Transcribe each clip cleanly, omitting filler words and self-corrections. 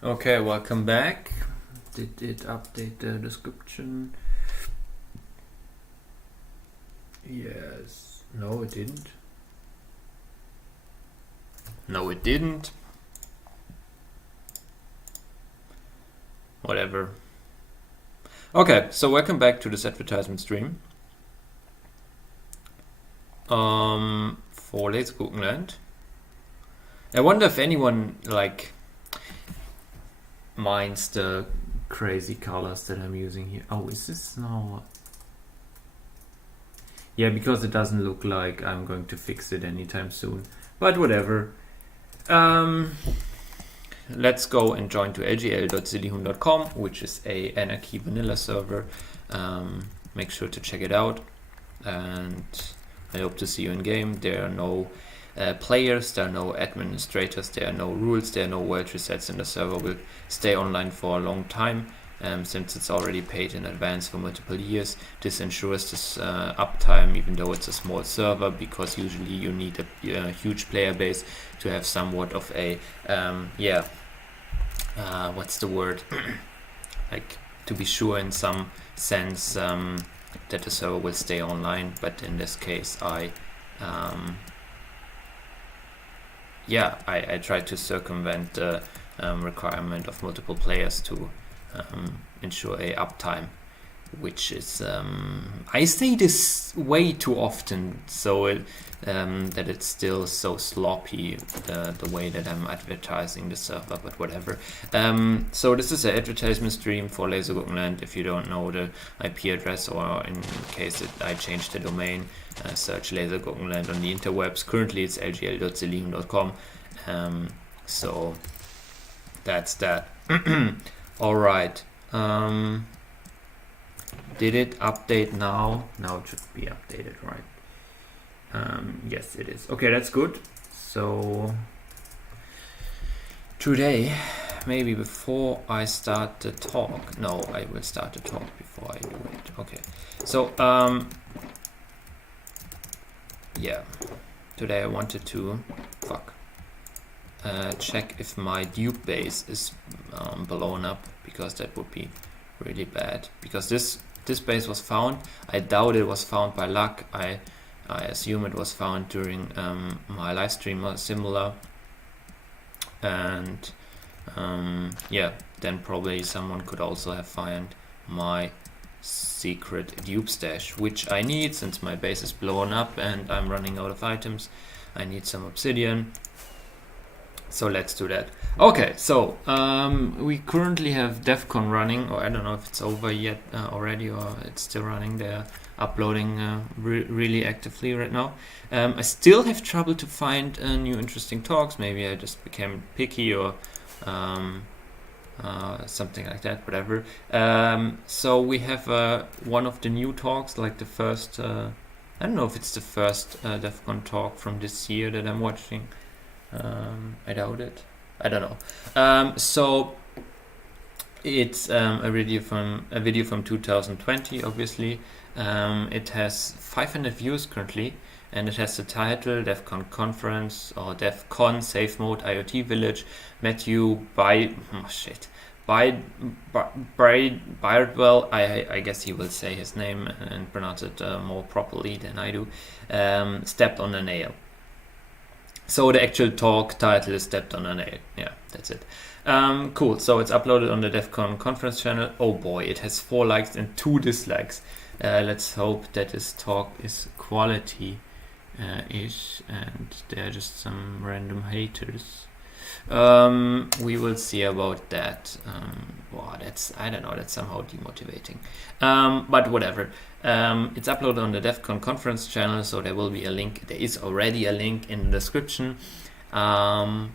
Okay, welcome back. Did it update the description? Yes. No, it didn't. No, it didn't. Whatever. Okay, so welcome back to this advertisement stream. For Lasergurkenland. I wonder if anyone minds the crazy colors that I'm using here. Oh, is this now? Yeah, because it doesn't look like I'm going to fix it anytime soon. But whatever. Let's go and join to lgl.zillihun.com, which is a anarchy vanilla server. Make sure to check it out, and I hope to see you in game. There are no players, there are no administrators, there are no rules, there are no world resets, and the server will stay online for a long time. Since it's already paid in advance for multiple years, this ensures this uptime, even though it's a small server, because usually you need a huge player base to have somewhat of a what's the word? Like, to be sure in some sense that the server will stay online. But in this case, I tried to circumvent the requirement of multiple players to ensure a uptime, which is I say this way too often, so that it's still so sloppy, the way that I'm advertising the server, but whatever. So this is an advertisement stream for Lasergurkenland. If you don't know the IP address, or in case I changed the domain, search Lasergurkenland on the interwebs. Currently it's lgl.zillihun.com. So that's that. All right. Did it update now? Now it should be updated, right? Yes, it is. Okay, that's good. So today, maybe before I start the talk. No, I will start the talk before I do it. Okay. So today I wanted to check if my dupe base is blown up, because that would be really bad. Because this base was found. I doubt it was found by luck. I assume it was found during my live stream or similar. And then probably someone could also have found my secret dupe stash, which I need since my base is blown up and I'm running out of items. I need some obsidian. So let's do that. Okay, so we currently have defcon running, or I don't know if it's over yet already, or it's still running. They're uploading really actively right now. I still have trouble to find new interesting talks. Maybe I just became picky, or something like that, whatever. So we have one of the new talks, like the first, I don't know if it's the first defcon talk from this year that I'm watching. I doubt it. I don't know. So it's a video from 2020. Obviously, it has 500 views currently, and it has the title "Defcon Conference" or "Defcon Safe Mode IoT Village." Matthew Byrdwell. I guess he will say his name and pronounce it more properly than I do. Stepped on a nail. So the actual talk title is "Stepped on a Nail." Yeah, that's it. Cool. So it's uploaded on the DEFCON conference channel. Oh boy, it has 4 likes and 2 dislikes. Let's hope that this talk is quality ish, and there are just some random haters. We will see about that. I don't know, that's somehow demotivating. But whatever. It's uploaded on the DEFCON conference channel, so there will be a link. There is already a link in the description. And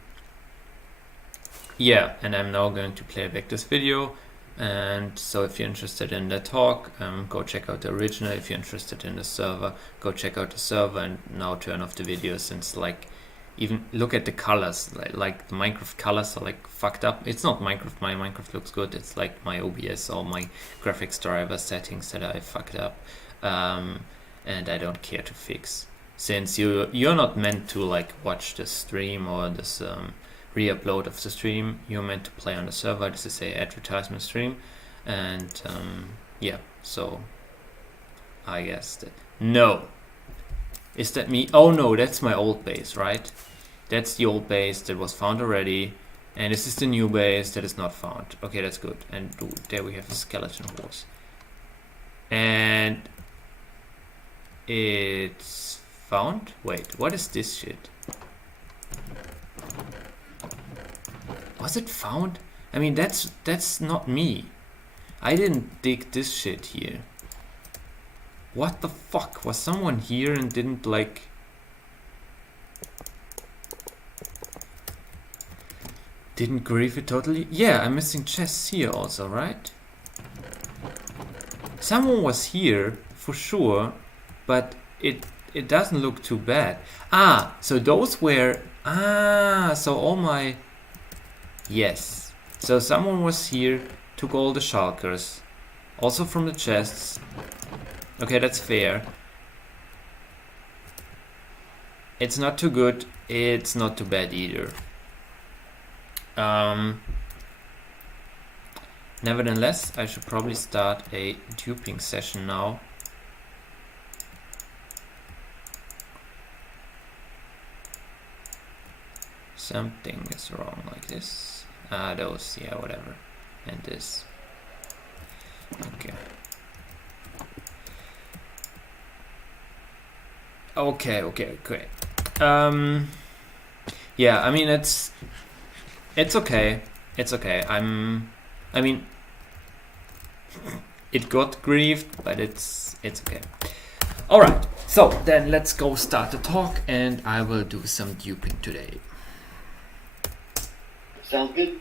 I'm now going to play back this video. And so if you're interested in the talk, go check out the original. If you're interested in the server, go check out the server, and now turn off the video, since even look at the colors, like the Minecraft colors are fucked up. It's not Minecraft, my Minecraft looks good. It's like my OBS or my graphics driver settings that I fucked up, and I don't care to fix, since you're not meant to watch the stream or this re-upload of the stream. You're meant to play on the server. This is a advertisement stream, and yeah. So I guess that no. Is that me? Oh no, that's my old base, right? That's the old base that was found already. And this is the new base that is not found. Okay, that's good. And there we have a skeleton horse. And it's found? Wait, what is this shit? Was it found? I mean, that's not me. I didn't dig this shit here. What the fuck? Was someone here and didn't like... Didn't grieve it totally? Yeah, I'm missing chests here also, right? Someone was here, for sure, but it doesn't look too bad. Ah, so those were... Ah, so all my... Yes. So someone was here, took all the shulkers. Also from the chests. Okay, that's fair. It's not too good, it's not too bad either. Nevertheless, I should probably start a duping session now. Something is wrong like this. Those, yeah, whatever. And this. Okay. Okay. Yeah, I mean it's okay. It's okay. I mean it got grieved, but it's okay. Alright, so then let's go start the talk and I will do some duping today. Sounds good.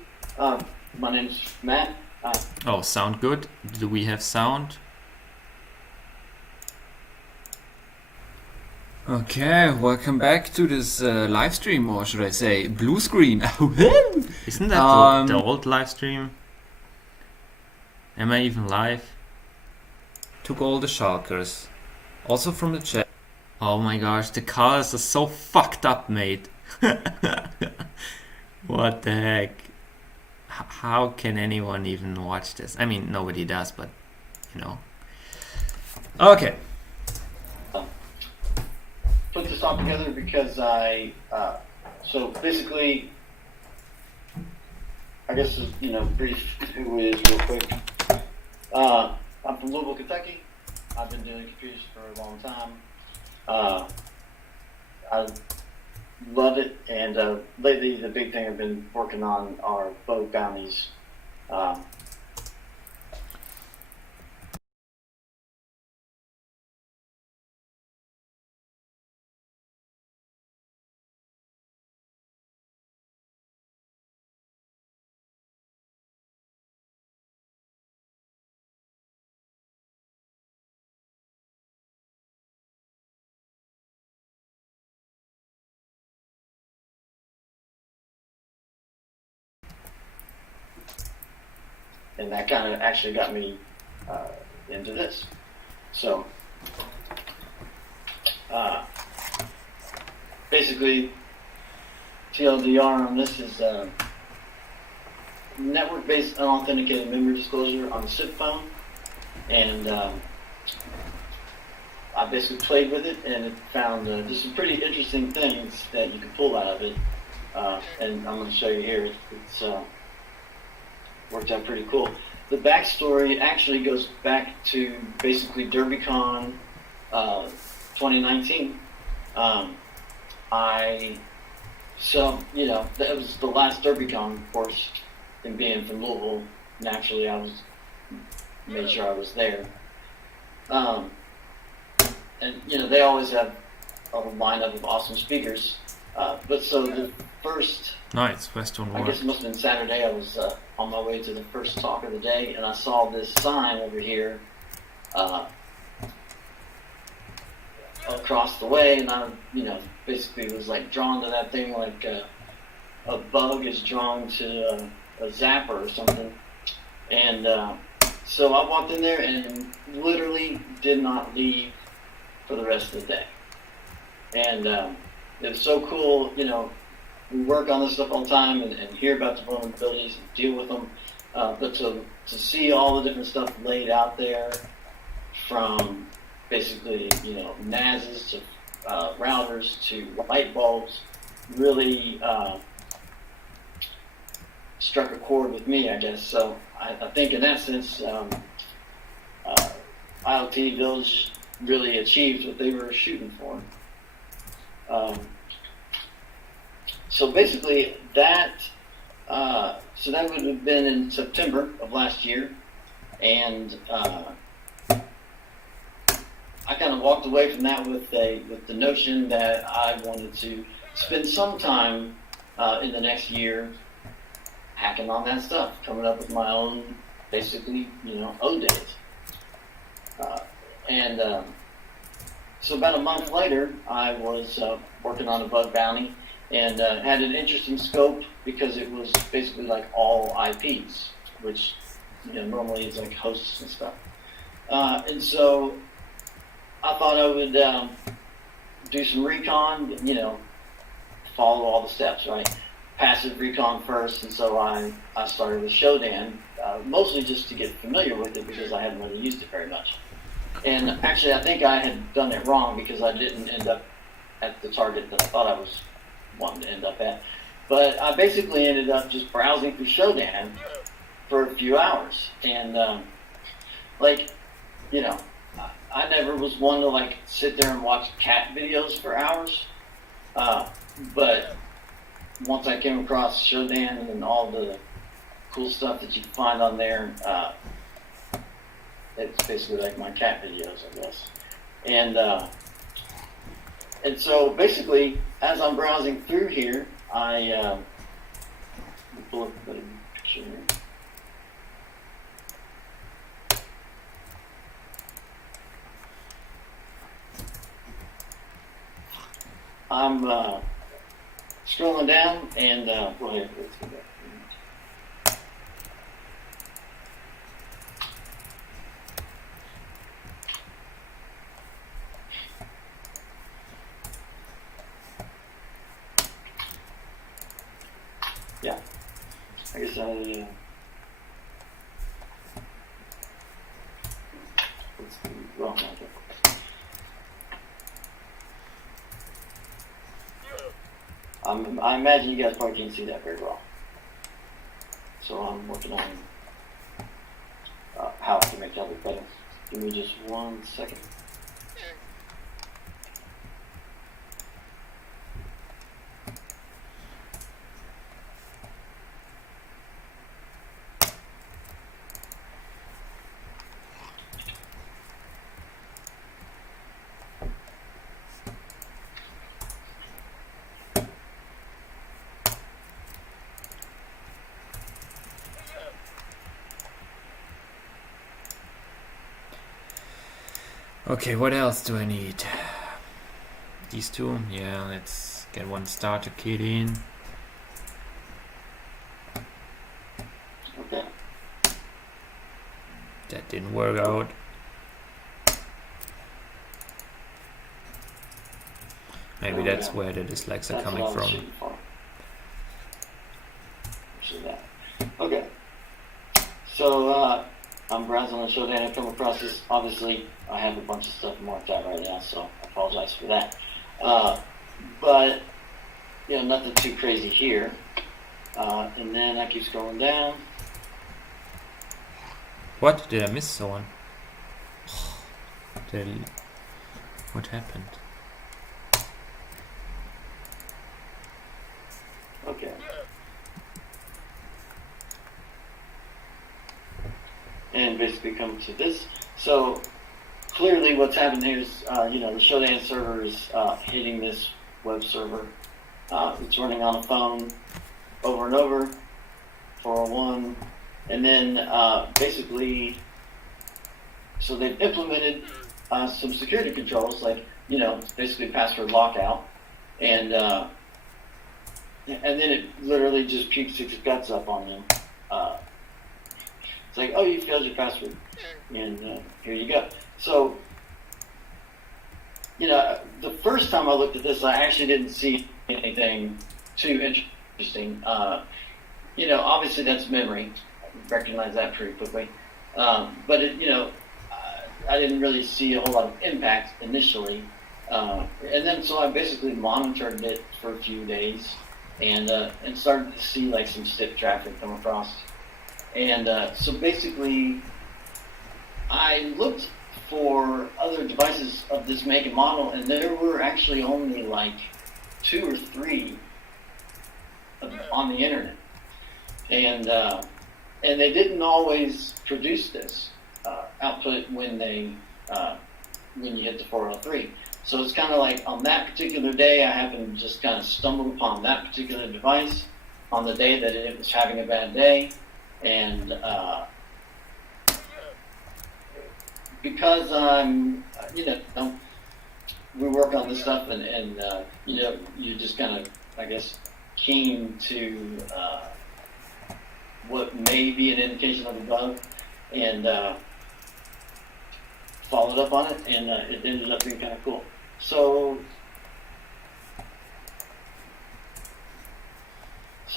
My name's Matt. Oh, sound good? Do we have sound? Okay, welcome back to this live stream, or should I say blue screen. Isn't that the old live stream? Am I even live? Took all the shulkers. Also from the chat. Oh my gosh, the colors are so fucked up, mate. What the heck? How can anyone even watch this? I mean, nobody does, but you know. Okay. Put this all together because so basically, I guess, brief who it is real quick. I'm from Louisville, Kentucky. I've been doing computers for a long time. I love it, and lately the big thing I've been working on are bug bounties. And that kind of actually got me into this. So, basically, TLDR on this is network-based unauthenticated memory disclosure on the SIP phone. And I basically played with it and it found just some pretty interesting things that you can pull out of it. And I'm going to show you here. It's worked out pretty cool. The backstory actually goes back to basically DerbyCon 2019. That was the last DerbyCon, of course, and being from Louisville, naturally made sure I was there. And they always have a lineup of awesome speakers. But so the first... Nice, Western I guess it must have been Saturday. I was on my way to the first talk of the day, and I saw this sign over here across the way, and I, basically was like drawn to that thing like a bug is drawn to a zapper or something. And so I walked in there and literally did not leave for the rest of the day. And it was so cool, we work on this stuff all the time and hear about the vulnerabilities and deal with them. But to see all the different stuff laid out there, from basically, NASs to routers to light bulbs, really struck a chord with me, I guess. So I think in that sense, IoT Village really achieved what they were shooting for. So basically that would have been in September of last year, and I kind of walked away from that with the notion that I wanted to spend some time in the next year hacking on that stuff, coming up with my own, basically, O days. So about a month later, I was working on a bug bounty, and had an interesting scope because it was basically like all IPs, which normally is like hosts and stuff. And so I thought I would do some recon, follow all the steps, right? Passive recon first, and so I started with Shodan, mostly just to get familiar with it because I hadn't really used it very much. And actually, I think I had done it wrong because I didn't end up at the target that I thought I was wanting to end up at. But I basically ended up just browsing through Shodan for a few hours. And, I never was one to, sit there and watch cat videos for hours. But once I came across Shodan and all the cool stuff that you can find on there, it's basically like my cat videos, I guess. And so basically, as I'm browsing through here, I pull up a better picture here. I'm scrolling down and go ahead. Let's go back. Yeah, I guess let's do wrong one. I imagine you guys probably can't see that very well. So I'm working on how to make that look better. Give me just 1 second. Okay, what else do I need? These two? Yeah, let's get one starter kit in. Okay. That didn't work out. Maybe that's where the dislikes are coming from. Okay. So I'm browsing on Shodan and come across this. Obviously, I have a bunch of stuff marked out right now, so I apologize for that. But nothing too crazy here. And then I keep scrolling down. What? Did I miss someone? What happened? Okay. And basically come to this. So clearly what's happened here is, the Shodan server is hitting this web server. It's running on a phone over and over, 401. And then basically, so they've implemented some security controls, it's basically password lockout. And then it literally just pukes its guts up on them. It's like, oh, you failed your password, and here you go. So, the first time I looked at this, I actually didn't see anything too interesting. Obviously that's memory. I recognize that pretty quickly. But I didn't really see a whole lot of impact initially. And then so I basically monitored it for a few days and started to see like some stick traffic come across. And so basically I looked for other devices of this make and model, and there were actually only like 2 or 3 on the internet. And they didn't always produce this output when you hit the 403. So it's kind of like on that particular day, I happened to just kind of stumble upon that particular device on the day that it was having a bad day, and because I'm, we work on this stuff, and you just kind of, I guess, keen to what may be an indication of a bug, and followed up on it, and it ended up being kind of cool. So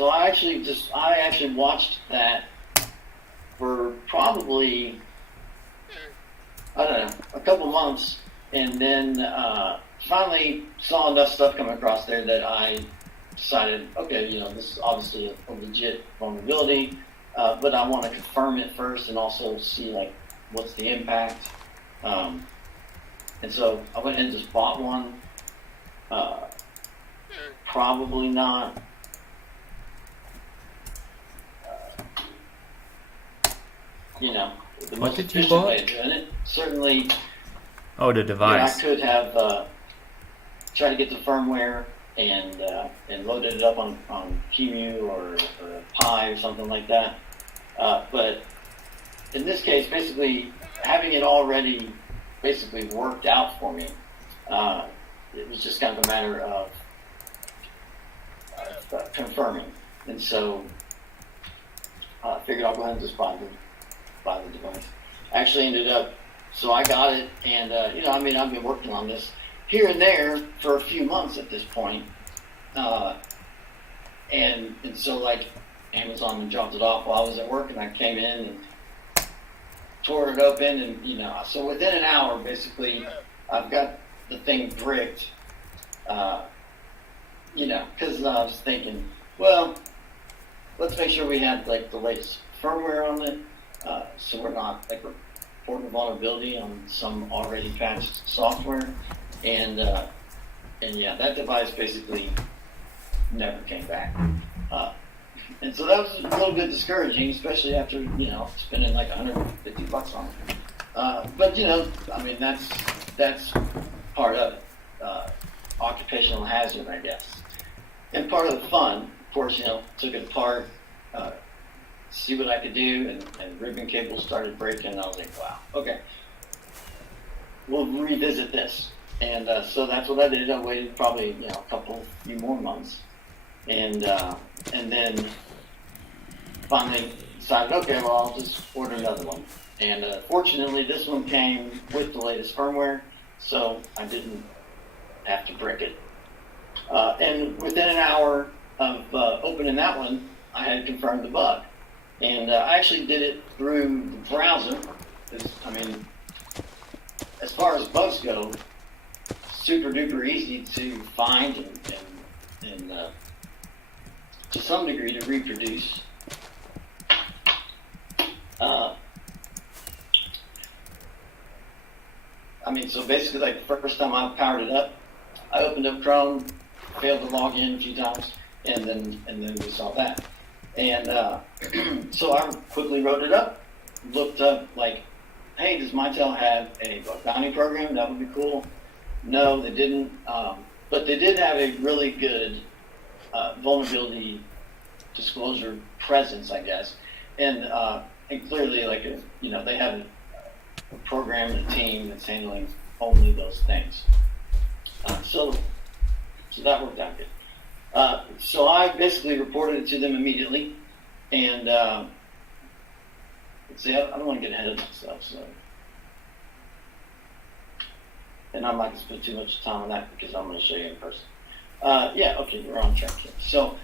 I actually watched that for probably, I don't know, a couple months, and then finally saw enough stuff come across there that I decided, okay, this is obviously a legit vulnerability, but I want to confirm it first and also see like what's the impact. And so I went and just bought one. Probably not. The What most did you efficient buy? way of doing it. Certainly, Oh, the device. I could have tried to get the firmware and loaded it up on QEMU or Pi or something like that. But in this case, basically having it already basically worked out for me, it was just kind of a matter of confirming. And so I figured I'll go ahead and just buy the device. Actually ended up, so I got it, and I've been working on this here and there for a few months at this point, and so like Amazon dropped it off while I was at work, and I came in and tore it open, and so within an hour, basically, I've got the thing bricked, because I was thinking, well, let's make sure we have like the latest firmware on it, so we're not like reporting vulnerability on some already patched software, and yeah, that device basically never came back. And so that was a little bit discouraging, especially after, spending like $150 on it. But, that's part of it. Occupational hazard, I guess. And part of the fun, of course, took it apart, see what I could do, and ribbon cables started breaking. I was like, wow, okay. We'll revisit this. And so that's what I did. I waited probably, a few more months. And then finally decided, okay, well, I'll just order another one. And fortunately, this one came with the latest firmware, so I didn't have to brick it. And within an hour of opening that one, I had confirmed the bug. And I actually did it through the browser. As far as bugs go, super duper easy to find and to some degree to reproduce. So basically, like the first time I powered it up, I opened up Chrome, failed to log in a few times, and then we saw that. And so I quickly wrote it up, looked up like, hey, does Mitel have a bug bounty program? That would be cool. No, they didn't. But they did have a really good vulnerability disclosure presence, I guess. And clearly, like, they have a program and a team that's handling only those things. So that worked out good. So I basically reported it to them immediately. And let's see, I don't want to get ahead of myself. So. And I'm not going to spend too much time on that because I'm going to show you in person. Yeah, okay, we're on track here. So,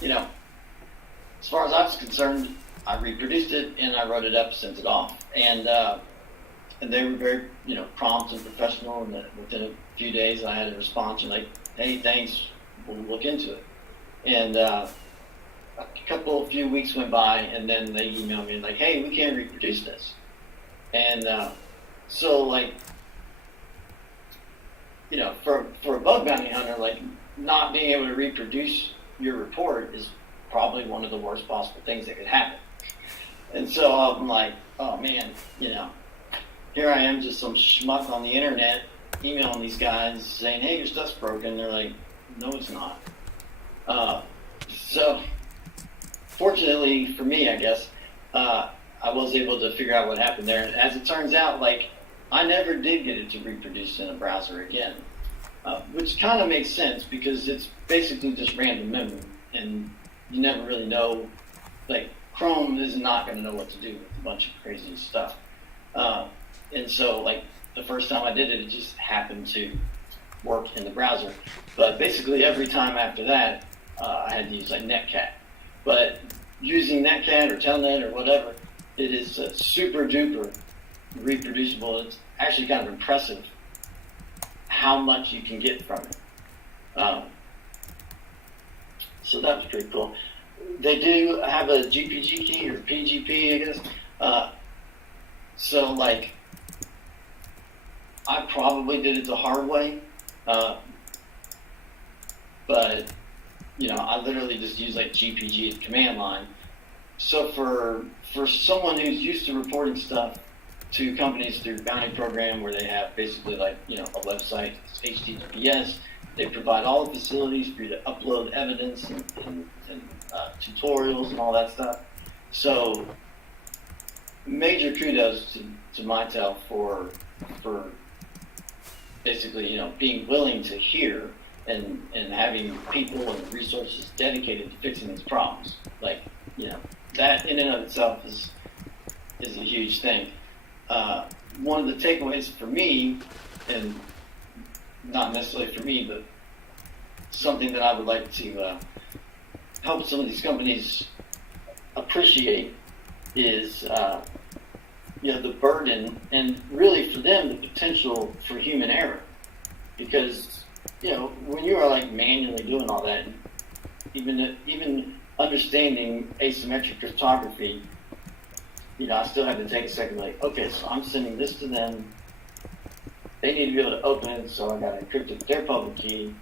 you know, as far as I was concerned, I reproduced it and I wrote it up, sent it off, and they were very, prompt and professional. And within a few days, I had a response and like, "Hey, thanks, we'll look into it." And a few weeks went by, and then they emailed me like, "Hey, we can't reproduce this." And so, like, for a bug bounty hunter, like, not being able to reproduce your report is probably one of the worst possible things that could happen. And so I'm like, oh man, here I am, just some schmuck on the internet, emailing these guys saying, "Hey, your stuff's broken." They're like, "No, it's not." So fortunately for me, I guess, I was able to figure out what happened there. And as it turns out, like, I never did get it to reproduce in a browser again, which kind of makes sense because it's basically just random memory, and you never really know. Like, Chrome is not going to know what to do with a bunch of crazy stuff. And so, like, the first time I did it, it just happened to work in the browser. But basically every time after that, I had to use, like, Netcat. But using Netcat or Telnet or whatever, it is super duper reproducible. It's actually kind of impressive how much you can get from it. So that was pretty cool. They do have a GPG key or PGP, I guess. So, like, I probably did it the hard way, but I literally just use like GPG at command line. So for someone who's used to reporting stuff to companies through bounty program, where they have basically like a website, it's HTTPS, they provide all the facilities for you to upload evidence and tutorials and all that stuff. So major kudos to Mitel for basically being willing to hear and having people and resources dedicated to fixing these problems. Like, that in and of itself is a huge thing. One of the takeaways for me, and not necessarily for me, but something that I would like to help some of these companies appreciate is the burden, and really for them the potential for human error. Because when you are like manually doing all that, even understanding asymmetric cryptography, I still have to take a second, like, okay, so I'm sending this to them, they need to be able to open it, so I got to encrypt it with their public key,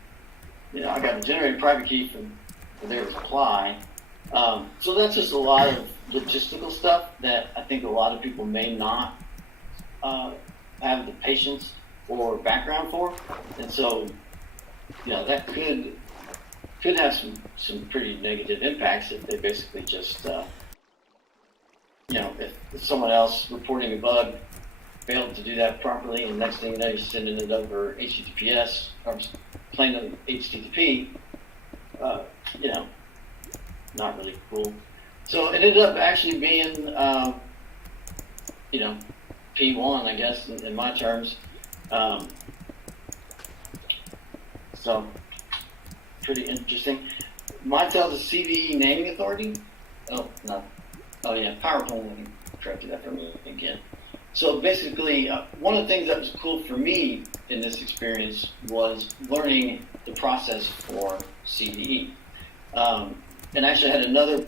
I got to generate a private key for their reply. So that's just a lot of logistical stuff that I think a lot of people may not have the patience or background for, and so that could have some pretty negative impacts if they basically just if someone else reporting a bug failed to do that properly, and next thing you know, you're sending it over HTTPS or plain HTTP, not really cool. So it ended up actually being, P1, I guess, in my terms. So pretty interesting. Mitel's a CVE naming authority. Oh, no. Oh, yeah, PowerPoint corrected that for me again. So basically, one of the things that was cool for me in this experience was learning the process for CVE. And actually had another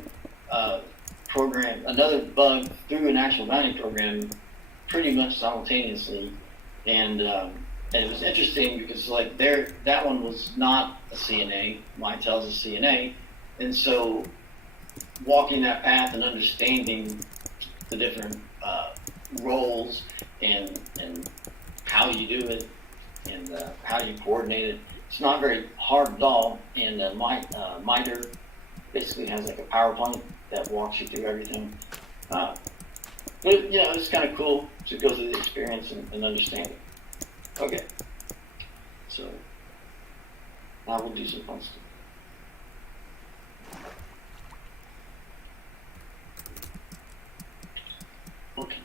another bug through an actual bounty program pretty much simultaneously. And it was interesting because like that one was not a CNA, Mitel's a CNA. And so walking that path and understanding the different roles and how you do it and how you coordinate it, it's not very hard at all. And MITRE basically has like a PowerPoint that walks you through everything. But it's kind of cool to go through the experience and understand it. Okay, so now we'll do some fun stuff. Okay.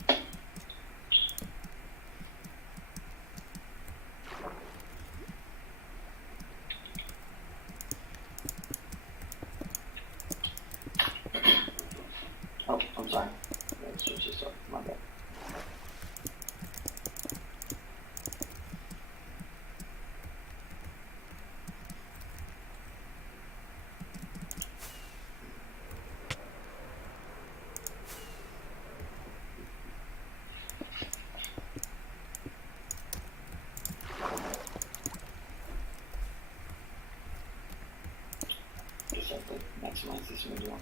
sorry. Let's switch this up. My bad. Guess I have to maximize this one as well.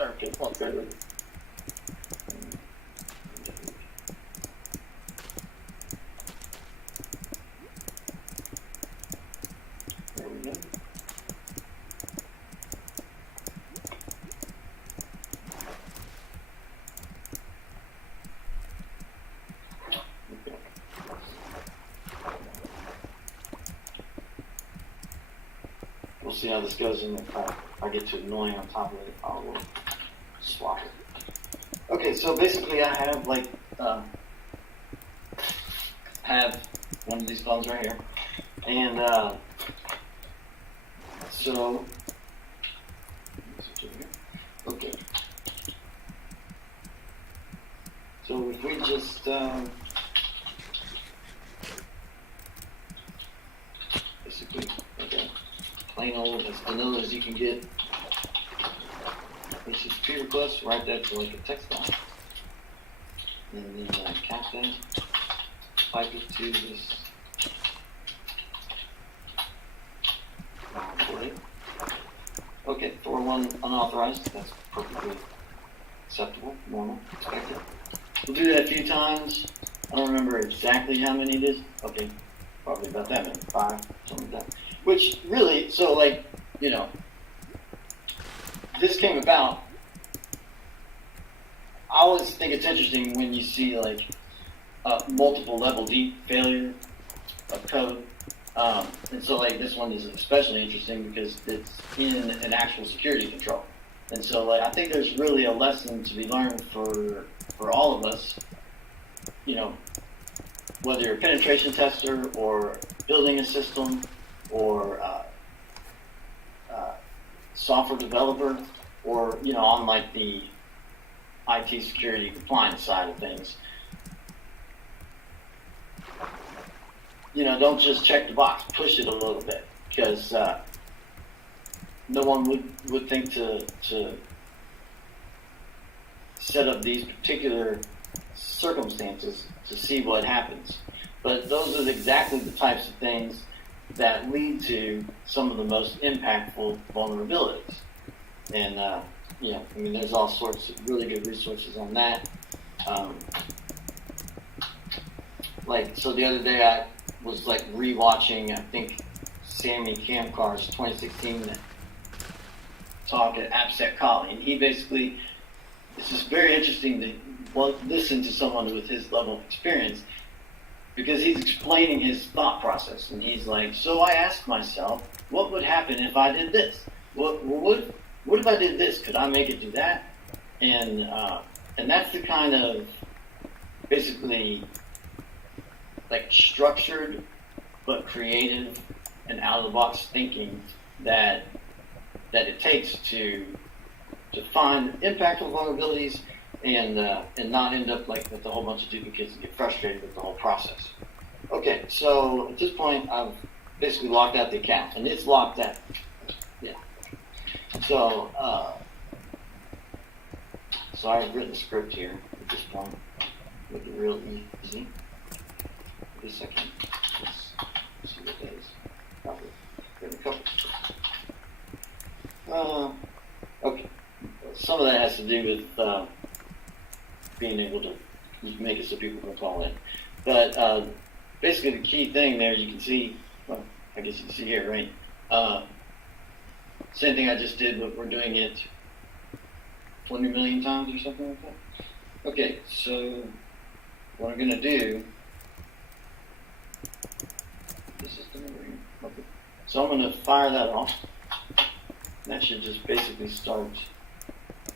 Okay, well, good. There we go. Okay. We'll see how this goes, and if I get too annoying on top of it, I'll swap it. Okay, so basically I have have one of these phones right here, and so okay, so if we just basically okay, plain old as vanilla as you can get. HTTP request, write that to like a text file, and then cap that, pipe it to this port. Okay, 401 unauthorized, that's perfectly acceptable, normal, expected. We'll do that a few times. I don't remember exactly how many it is. Okay, probably about that many, 5, something like that. Which really, so like, you know, this came about. I always think it's interesting when you see like multiple level deep failure of code. And so like this one is especially interesting because it's in an actual security control. And so like I think there's really a lesson to be learned for all of us, you know, whether you're a penetration tester or building a system or software developer, or you know, on like the IT security compliance side of things. You know, don't just check the box, push it a little bit, because no one would think to set up these particular circumstances to see what happens. But those are exactly the types of things that lead to some of the most impactful vulnerabilities. And, you know, I mean, there's all sorts of really good resources on that. Like, so the other day I was like rewatching, I think, Sammy Kamkar's 2016 talk at AppSec Collie, and he basically, it's just very interesting to listen to someone with his level of experience, because he's explaining his thought process, and he's like, so I asked myself, what would happen if I did this? What if I did this? Could I make it do that? And that's the kind of basically like structured but creative and out of the box thinking that it takes to find impactful vulnerabilities and not end up like with a whole bunch of duplicates and get frustrated with the whole process. Okay, so at this point I've basically locked out the account, and it's locked out. Yeah. So so I've written a script here at this point. Make it real easy. Wait a second. Let's see what that is. Probably written a couple. Okay. Some of that has to do with being able to make it so people can call in. But basically the key thing there, you can see, well, I guess you can see here, right? Same thing I just did, but we're doing it 20 million times or something like that. Okay, so what I'm going to do, this is the number here. Okay. So I'm going to fire that off. That should just basically start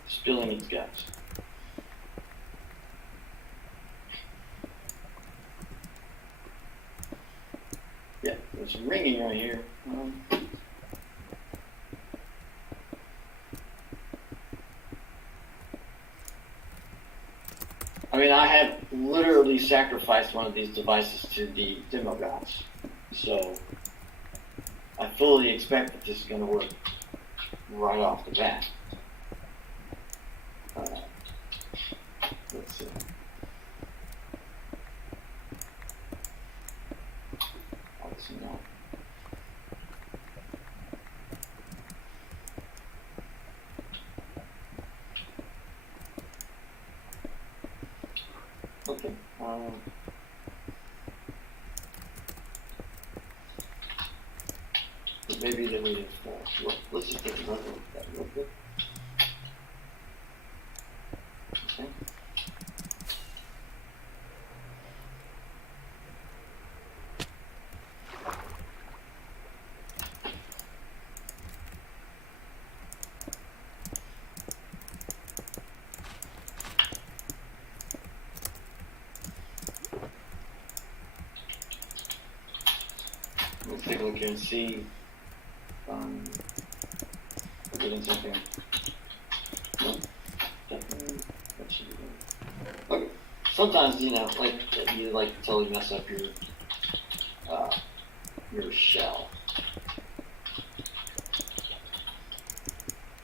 spilling its guts. it's ringing right here. I mean, I have literally sacrificed one of these devices to the demo gods, so I fully expect that this is going to work right off the bat. Let's see. Let's see now. Okay. But maybe then we well, let's just take another look at that real quick. Okay. Let's take a look here and see if we're getting something. No, definitely. That should be good. Okay. Sometimes, you know, like you like to totally mess up your shell.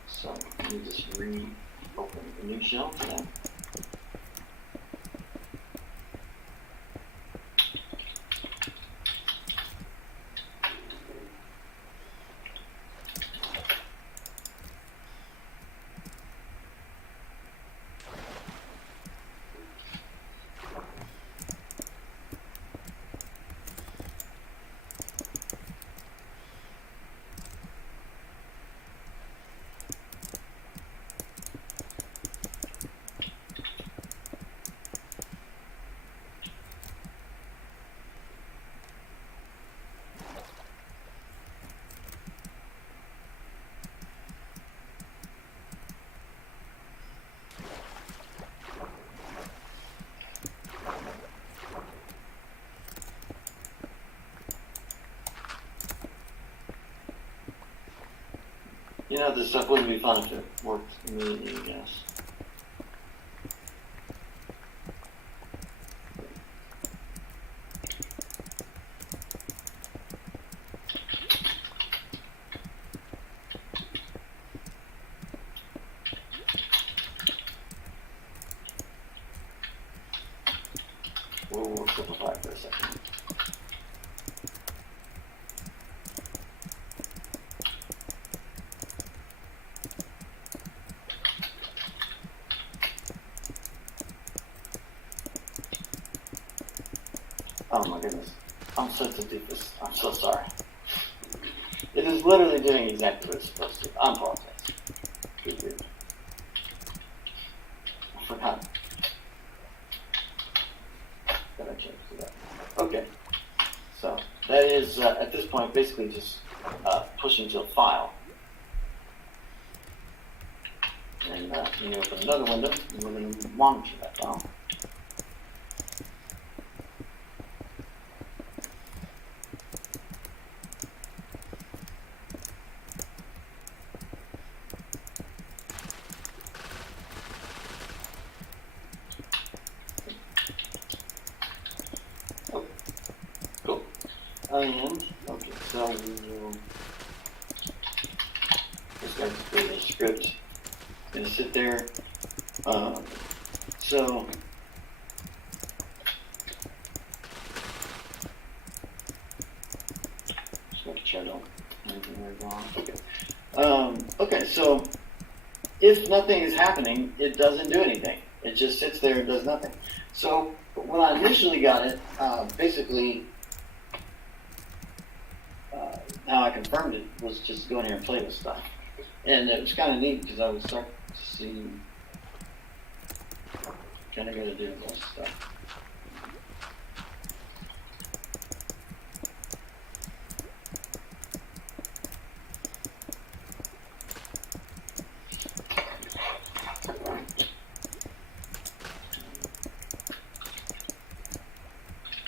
So you just reopen a new shell for that. You know, this stuff wouldn't be fun if it worked immediately, I guess. We'll simplify it for a second. Oh my goodness. I'm such a doofus. I'm so sorry. It is literally doing exactly what it's supposed to. I apologize. Good grief. I forgot. That I changed to that. Okay. So that is at this point basically just pushing to a file. And you open another window and we're going to monitor that file. And, okay, so we will, this guy's creating a script, it's going to sit there, so, just making sure I don't do anything very wrong, okay. Okay, so, if nothing is happening, it doesn't do anything, it just sits there and does nothing. So, when I initially got it, basically, how I confirmed it was just go in here and play with stuff. And it was kind of neat because I would start to see kind of got to do all this stuff.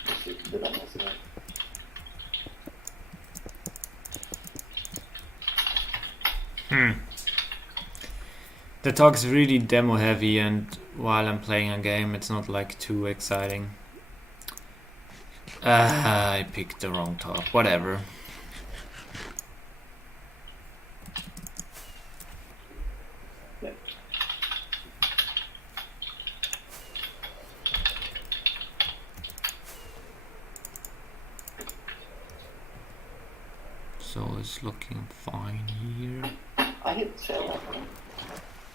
Let's see, did I mess it up? The talk is really demo heavy, and while I'm playing a game, it's not like too exciting. I picked the wrong talk. Whatever. So it's looking fine here. I hit sell that one.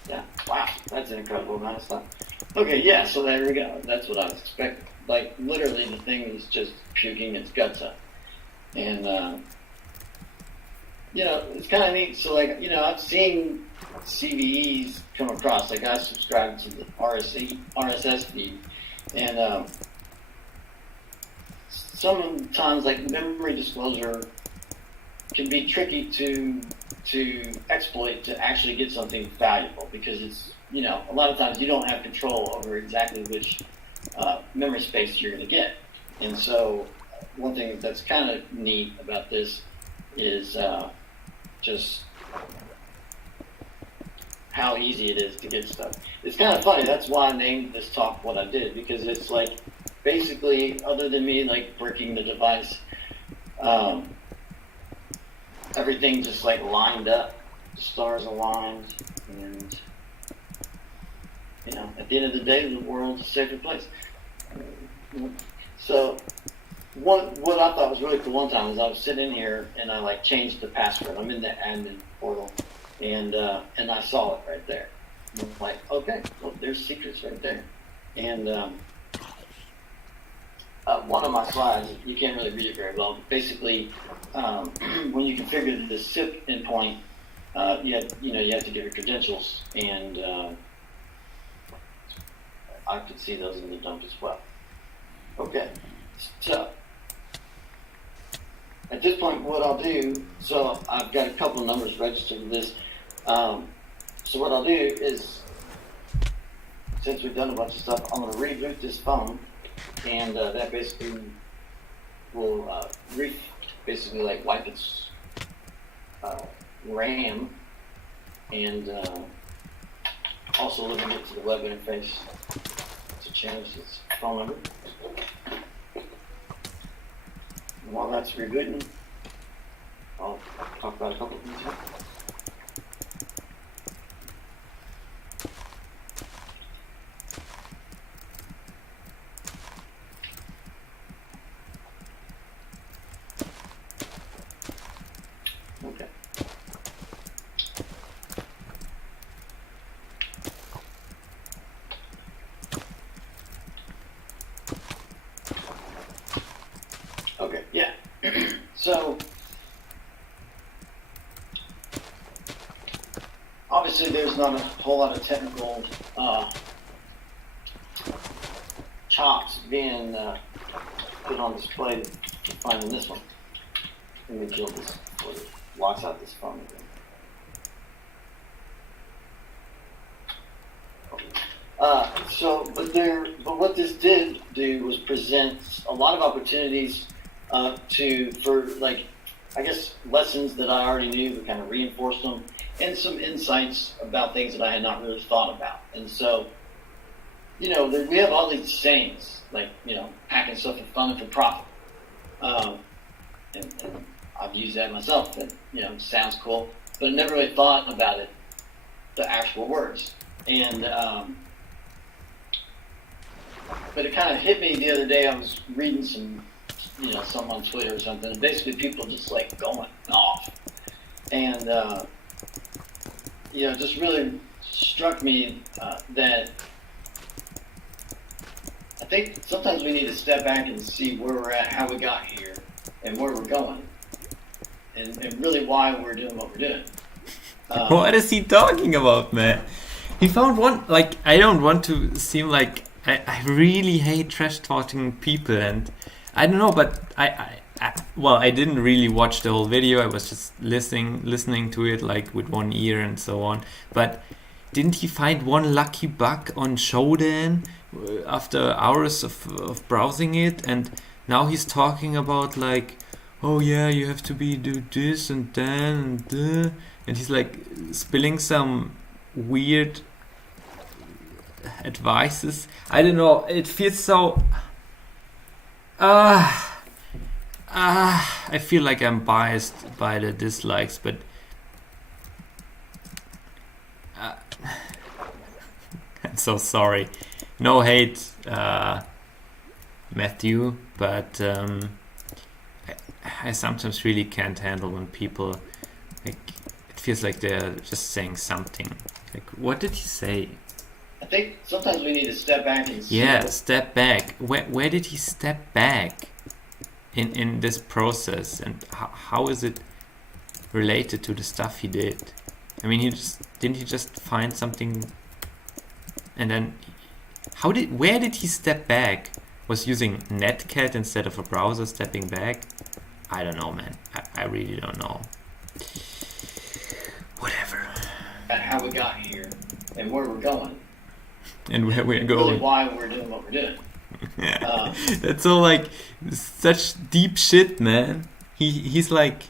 Yeah, wow, that's an incredible amount of stuff. Okay, yeah, so there we go. That's what I was expecting. Like, literally, the thing is just puking its guts up. And, it's kind of neat. So, like, I've seen CVEs come across. Like, I subscribe to the RSS feed. And sometimes, like, memory disclosure can be tricky to exploit to actually get something valuable, because it's, a lot of times you don't have control over exactly which memory space you're going to get. And so one thing that's kind of neat about this is just how easy it is to get stuff. It's kind of funny. That's why I named this talk what I did, because it's like basically, other than me like bricking the device, everything just like lined up, the stars aligned, and at the end of the day, the world's a safer place. So what I thought was really cool one time is I was sitting in here and I like changed the password. I'm in the admin portal, and I saw it right there. And I'm like, okay, well, there's secrets right there. And one of my slides, you can't really read it very well, but basically, when you configure the SIP endpoint, you have to give your credentials, and I could see those in the dump as well. Okay, so at this point, what I'll do, so I've got a couple of numbers registered for this. So what I'll do is, since we've done a bunch of stuff, I'm going to reboot this phone, and that basically will basically like wipe its RAM, and also let me get to the web interface to change its phone number. And while that's rebooting, I'll talk about a couple of things here. Okay. Okay, yeah. So, obviously there's not a whole lot of technical chops being put on display to find in this one. Let me kill this before it locks out this phone again. But what this did do was present a lot of opportunities for like, I guess, lessons that I already knew, but kind of reinforced them, and some insights about things that I had not really thought about. And so, we have all these sayings, like, hacking stuff for fun and for profit. And I've used that myself, and, it sounds cool, but I never really thought about it, the actual words. And, but it kind of hit me the other day. I was reading some on Twitter or something, and basically people just like going off. And, it just really struck me that I think sometimes we need to step back and see where we're at, how we got here, and where we're going, and really why we're doing what we're doing. What is he talking about, man? He found one, like, I don't want to seem like I really hate trash talking people, and I don't know, but I didn't really watch the whole video. I was just listening to it like with one ear and so on. But didn't he find one lucky bug on Shodan after hours of browsing it? And now he's talking about like, oh yeah, you have to do this and then and he's like spilling some weird advices. I don't know. It feels so. I feel like I'm biased by the dislikes, but I'm so sorry. No hate, Matthew, but I sometimes really can't handle when people like. It feels like they're just saying something. Like, what did he say? I think sometimes we need to step back and see. Yeah, step back. Where did he step back in this process, and how is it related to the stuff he did? I mean, didn't he just find something, and then where did he step back? Was using Netcat instead of a browser stepping back? I don't know, man. I really don't know. Whatever. At how we got here and where we're going. And where we're Really going. why we're doing what we're doing. That's all like such deep shit, man. He's like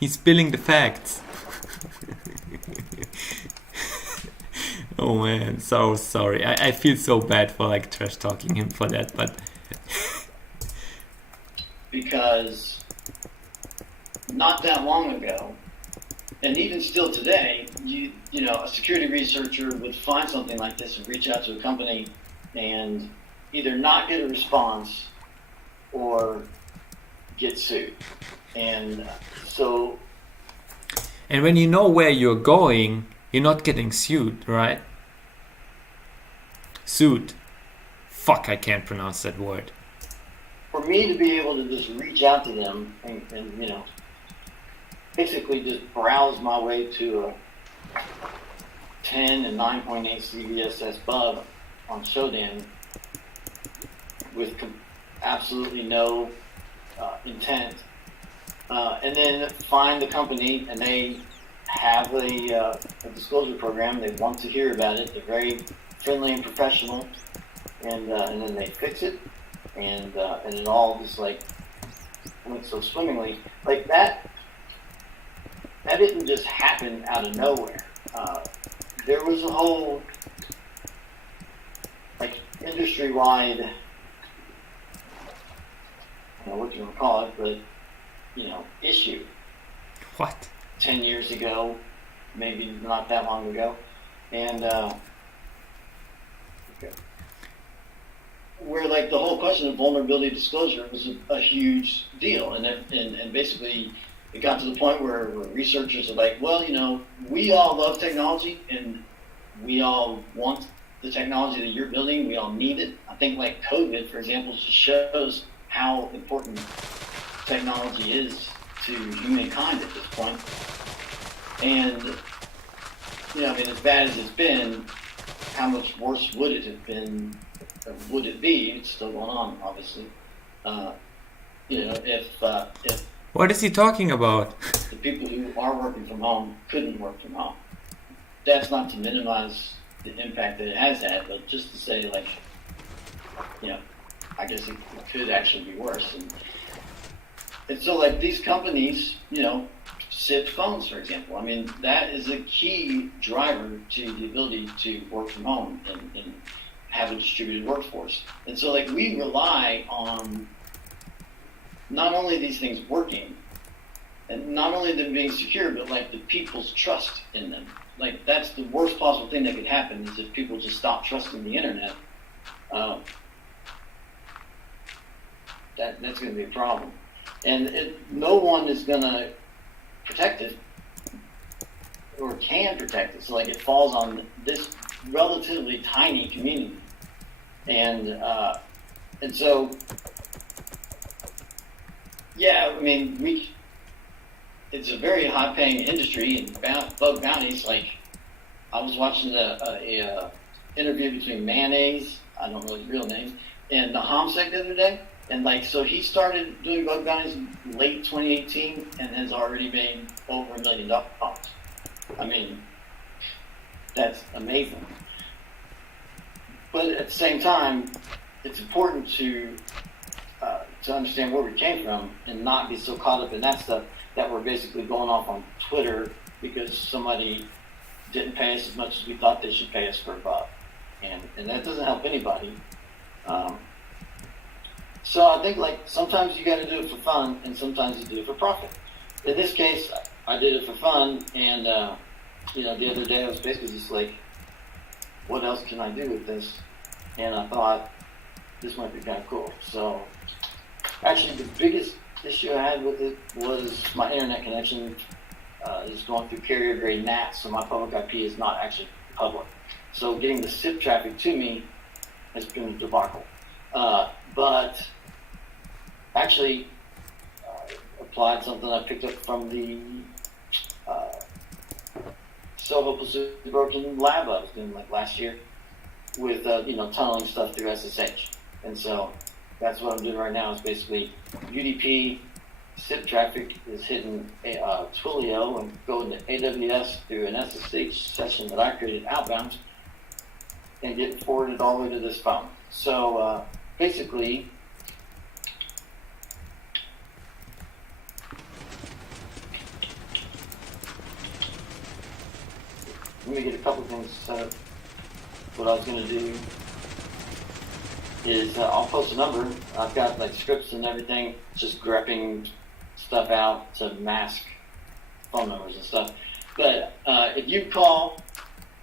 he's spilling the facts. Oh man, so sorry. I feel so bad for like trash talking him for that, but Because not that long ago, and even still today, you know, a security researcher would find something like this and reach out to a company and either not get a response or get sued. And so... And when you know where you're going, you're not getting sued, right? Sued. Fuck, I can't pronounce that word. For me to be able to just reach out to them and you know, basically just browse my way to a 10 and 9.8 CVSS bug on Shodan with absolutely no intent, and then find the company, and they have a disclosure program. They want to hear about it. They're very friendly and professional, and then they fix it, and it all just like went so swimmingly. Like that didn't just happen out of nowhere. There was a whole like industry-wide, I don't know what you want to call it, but you know, issue. What? 10 years ago, maybe not that long ago, and where like the whole question of vulnerability disclosure was a huge deal, and basically it got to the point where researchers are like, well, you know, we all love technology and we all want the technology that you're building. We all need it. I think like COVID, for example, just shows how important technology is to humankind at this point. And, you know, I mean, as bad as it's been, how much worse would it have been, or would it be? It's still going on, obviously. You know, if What is he talking about? the people who are working from home couldn't work from home. That's not to minimize the impact that it has had, but just to say, like, you know, I guess it could actually be worse. And so, like, these companies, you know, SIP phones, for example. I mean, that is a key driver to the ability to work from home and have a distributed workforce. And so, like, we rely on not only these things working, and not only them being secure, but like the people's trust in them. Like, that's the worst possible thing that could happen, is if people just stop trusting the internet. That's going to be a problem. And no one is going to protect it, or can protect it. So like, it falls on this relatively tiny community. And so, yeah, I mean, it's a very high-paying industry, and bug bounties. Like, I was watching a interview between Mayonnaise, I don't know his real name, and the Homsec the other day, and like, so he started doing bug bounties in late 2018 and has already made over $1 million. I mean, that's amazing. But at the same time, it's important to to understand where we came from and not be so caught up in that stuff that we're basically going off on Twitter because somebody didn't pay us as much as we thought they should pay us for a buck. And that doesn't help anybody. So I think like sometimes you got to do it for fun and sometimes you do it for profit. In this case, I did it for fun, and you know, the other day I was basically just like, what else can I do with this? And I thought this might be kind of cool. So actually the biggest issue I had with it was my internet connection is going through carrier grade NAT, so my public IP is not actually public. So getting the SIP traffic to me has been a debacle. But actually applied something I picked up from the Soho Lasergurkenland lab I was doing like last year with you know, tunneling stuff through SSH. And so that's what I'm doing right now is basically UDP SIP traffic is hitting Twilio and going to AWS through an SSH session that I created outbound and getting forwarded all the way to this phone. So basically, let me get a couple things set up. What I was going to do is I'll post a number. I've got like scripts and everything, just grepping stuff out to mask phone numbers and stuff. But if you call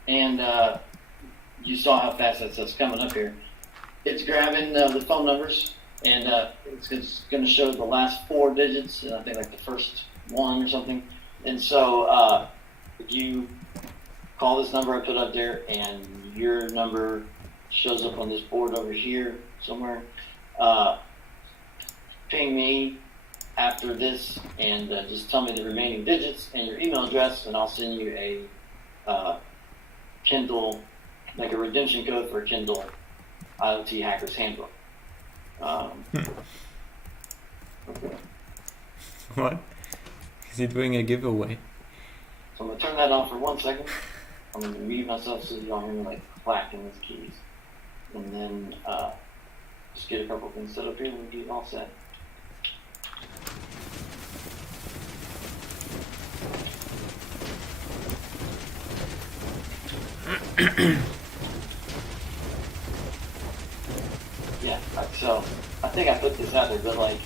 and you saw how fast that's coming up here, it's grabbing the phone numbers and it's going to show the last 4 digits, and I think like the first one or something. And so if you call this number I put up there and your number shows up on this board over here somewhere, ping me after this and just tell me the remaining digits and your email address, and I'll send you a Kindle, like a redemption code for a Kindle IoT Hackers Handbook. Okay. What? Is he doing a giveaway? So I'm going to turn that off for 1 second. I'm going to mute myself so you don't hear me like clacking these keys. And then just get a couple things set up here and we'll get it all set. Yeah, so I think I put this out there, but like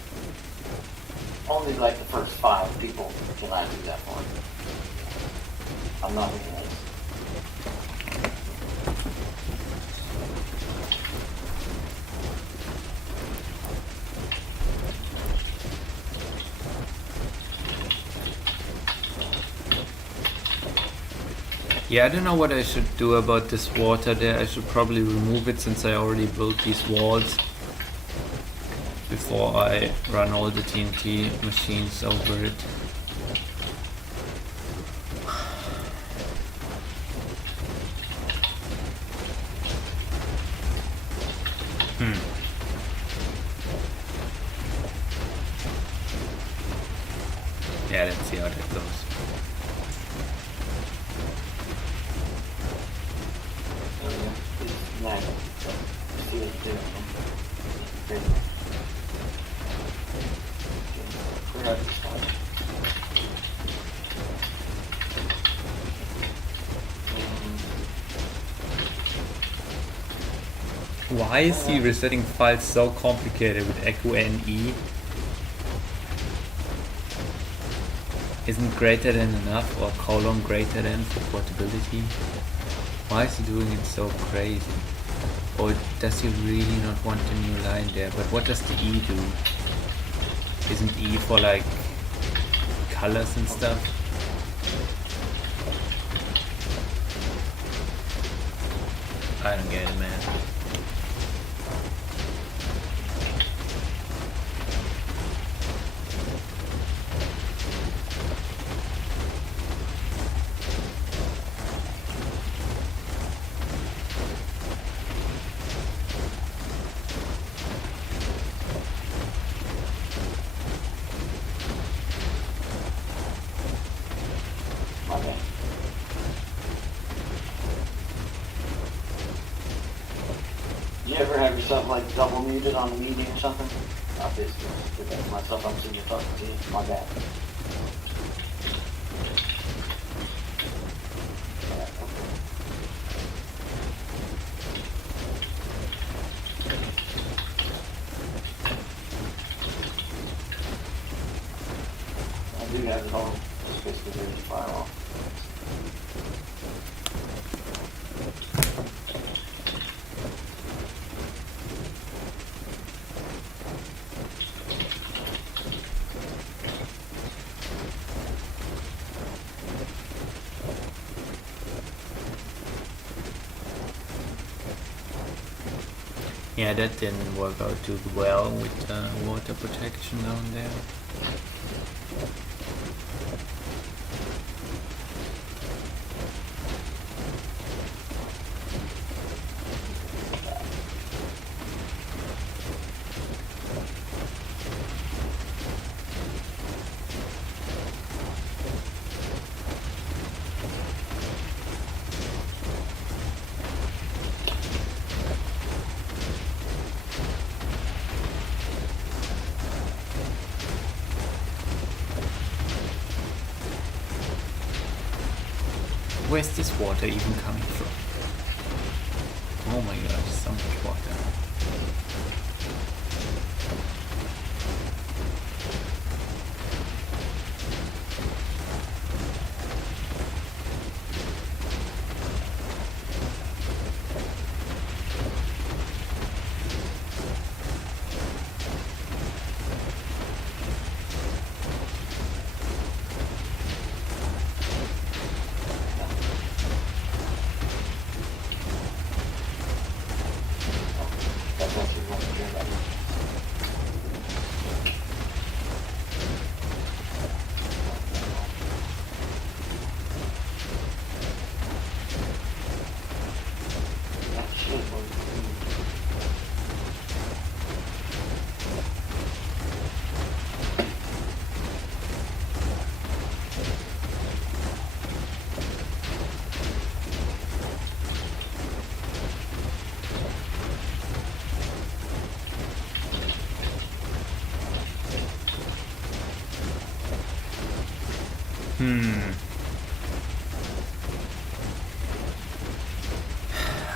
only like the first 5 people can I do that for. I'm not looking at it. Yeah, I don't know what I should do about this water there. I should probably remove it since I already built these walls before I run all the TNT machines over it. Yeah, let's see how that goes. Why is he resetting files so complicated with echo NE? Isn't greater than enough or colon greater than for portability? Why is he doing it so crazy? Or does he really not want a new line there? But what does the E do? Isn't E for like colors and stuff? I don't get it, man. ever have yourself like double muted on a meeting or something? I basically just did that to myself. I'm sitting here talking to you. My bad. Yeah, okay. I do have it all. Just basically there's a firewall. Yeah, that didn't work out too well with water protection down there. Where's this water even coming from? Oh my gosh, so much water.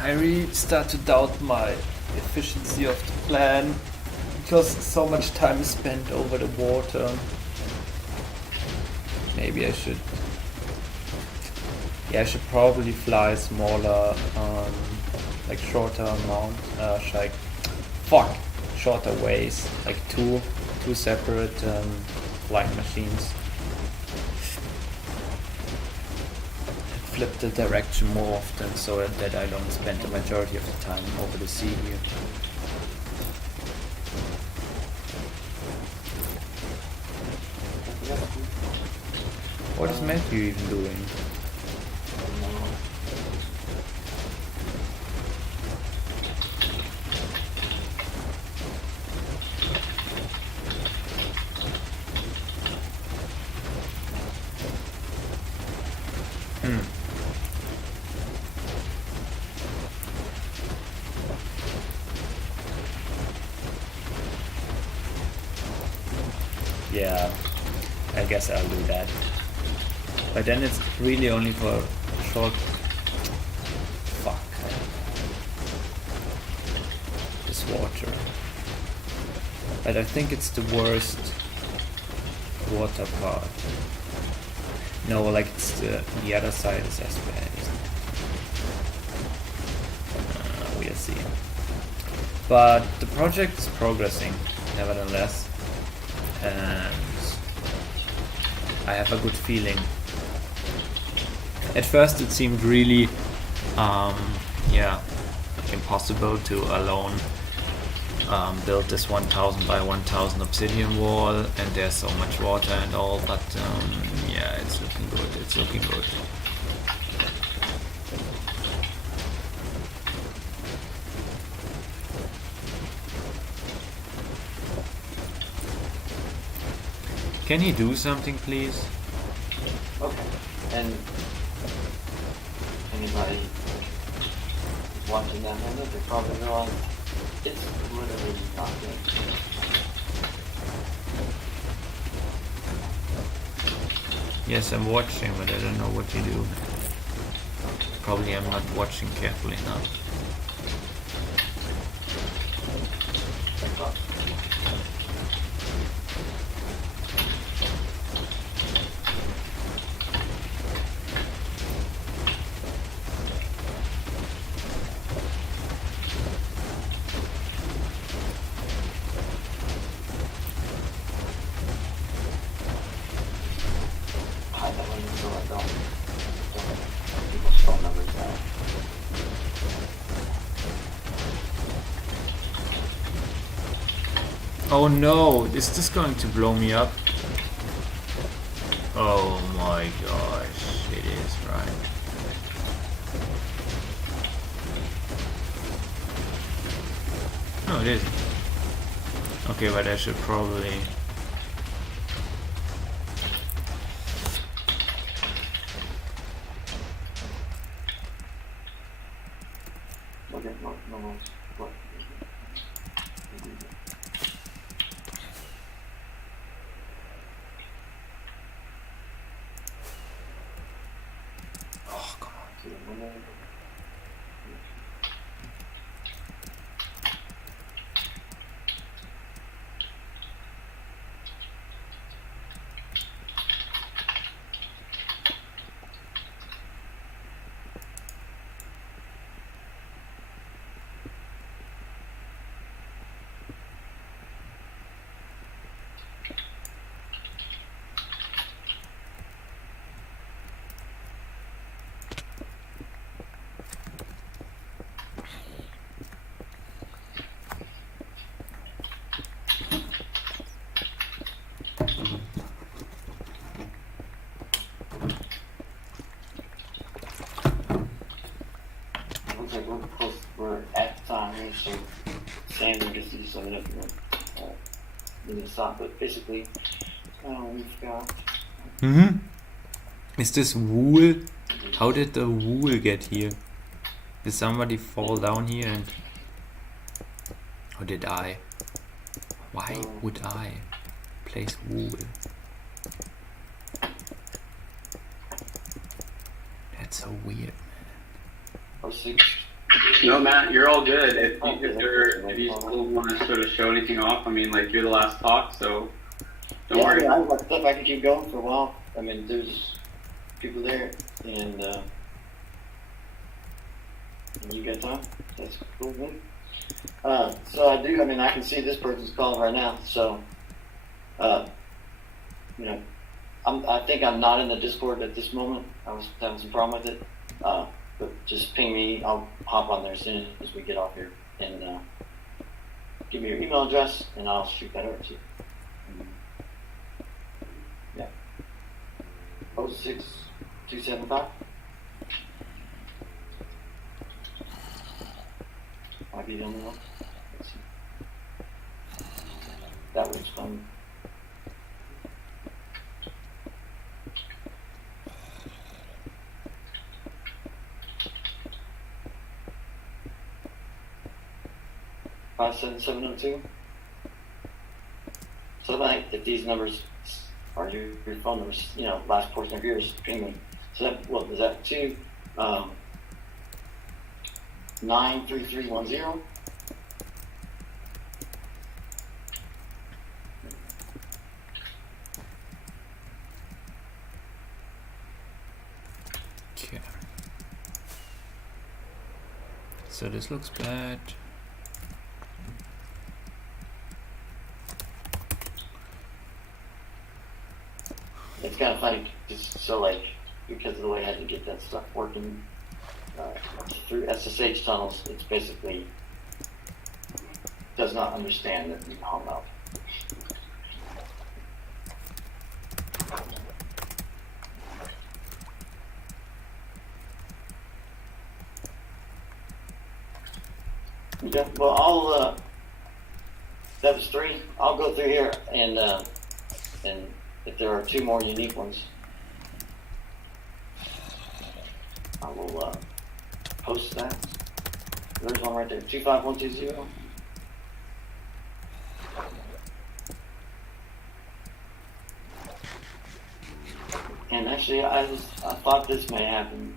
I really start to doubt my efficiency of the plan because so much time is spent over the water. Maybe I should... Yeah, I should probably fly smaller, like shorter amount, shorter ways, like two separate flying machines. Flip the direction more often so that I don't spend the majority of the time over the sea here. What is Matthew even doing? Yeah, I guess I'll do that. But then it's really only for a short... Fuck. This water. But I think it's the worst water part. No, like it's the other side is as bad, isn't it? We'll see. But the project is progressing, nevertheless. And I have a good feeling. At first it seemed really impossible to alone build this 1000 by 1000 obsidian wall, and there's so much water and all, but yeah, it's looking good. Can he do something, please? Okay. And anybody who's watching that minute, they probably realize It's literally nothing. Yes, I'm watching, but I don't know what you do. Probably I'm not watching carefully enough. Hide that one until I don't. People's phone numbers now. Oh no, is this going to blow me up? Oh my gosh, it is, right? No, it isn't. Okay, but I should probably... Okay, no, what? Oh, come on. Looks like we're at time here, so Sam gets to do something up here. We need to stop, but basically, we've got. Mm-hmm. Is this wool? How did the wool get here? Did somebody fall down here and... Or did I? Why would I place wool? That's so weird. Oh, six. No, Matt, you're all good. If you still want to sort of show anything off, I mean, like, you're the last talk, so don't Yeah, worry. I mean, I thought I could keep going for a while. I mean, there's people there, and you got time? That's cool. Man. So I do. I mean, I can see this person's calling right now. So, you know, I think I'm not in the Discord at this moment. I was having some problem with it. But just ping me. I'll hop on there as soon as we get off here, and give me your email address, and I'll shoot that over to you. Yeah. 06275. Might be the only one. Let's see. That works fine. Five 7702. So if these numbers are your phone numbers, you know, last portion of yours, ping me. So that, what was that? 93310. Okay. So this looks bad. It's kind of funny, just so like, because of the way I had to get that stuff working through SSH tunnels, it's basically does not understand that we hung up. Okay, well, I'll, that was 3. I'll go through here and if there are 2 more unique ones, I will post that. There's one right there, 25120. And actually, I thought this may happen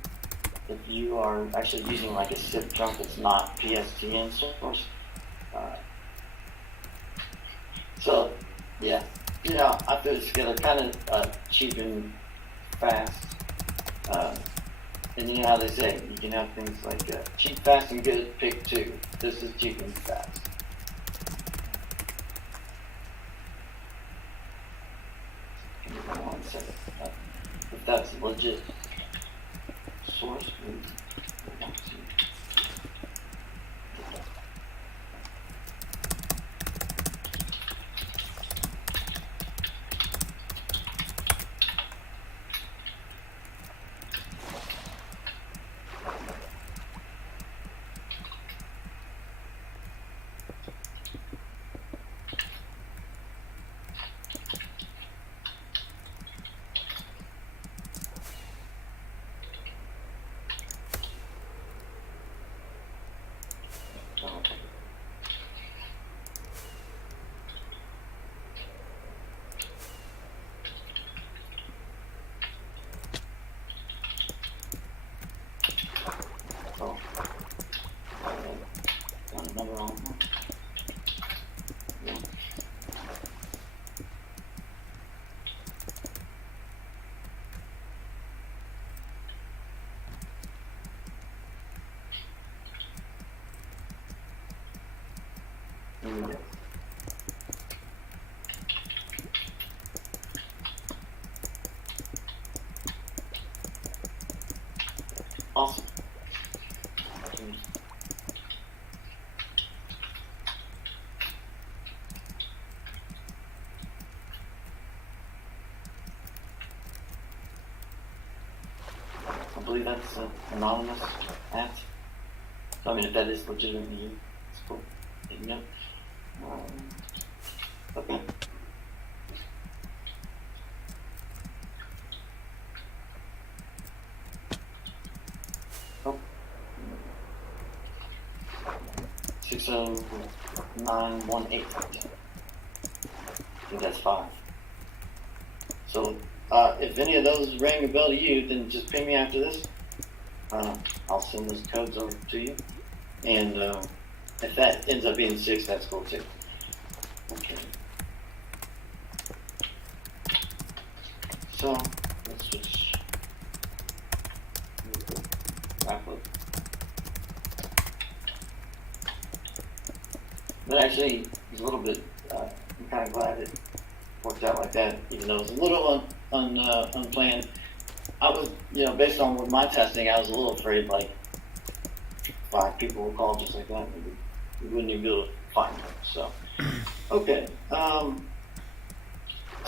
if you are actually using like a zip trunk that's not PSTN source. So, yeah, I threw this together kind of cheap and fast. And you know how they say, you can have things like cheap, fast, and good, pick two. This is cheap and fast. Give me 1 second. If that's a legit source, we'll have to see. Oh, got another wrong one. Yeah. Here we go. Awesome. I believe that's an anonymous at. So I mean, if that is legitimately you, it's cool. You know. Okay. Oh. 60918. I think that's 5. So if any of those rang a bell to you, then just ping me after this. I'll send those codes over to you. And if that ends up being 6, that's cool too. Okay. So let's just wrap up. But actually, it's a little bit. I'm kind of glad it worked out like that, even though it was a little unplanned. I was, based on with my testing, I was a little afraid like 5 people will call just like that. We wouldn't even be able to find them. So, okay.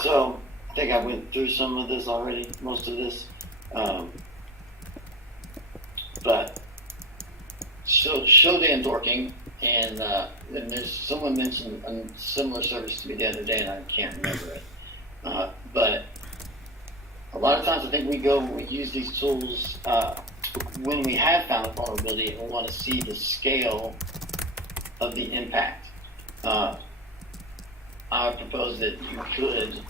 So I think I went through some of this already, most of this. But show Dan dorking, and there's someone mentioned a similar service to me the other day, and I can't remember it. But a lot of times I think we use these tools when we have found a vulnerability and we want to see the scale of the impact. I propose that you could,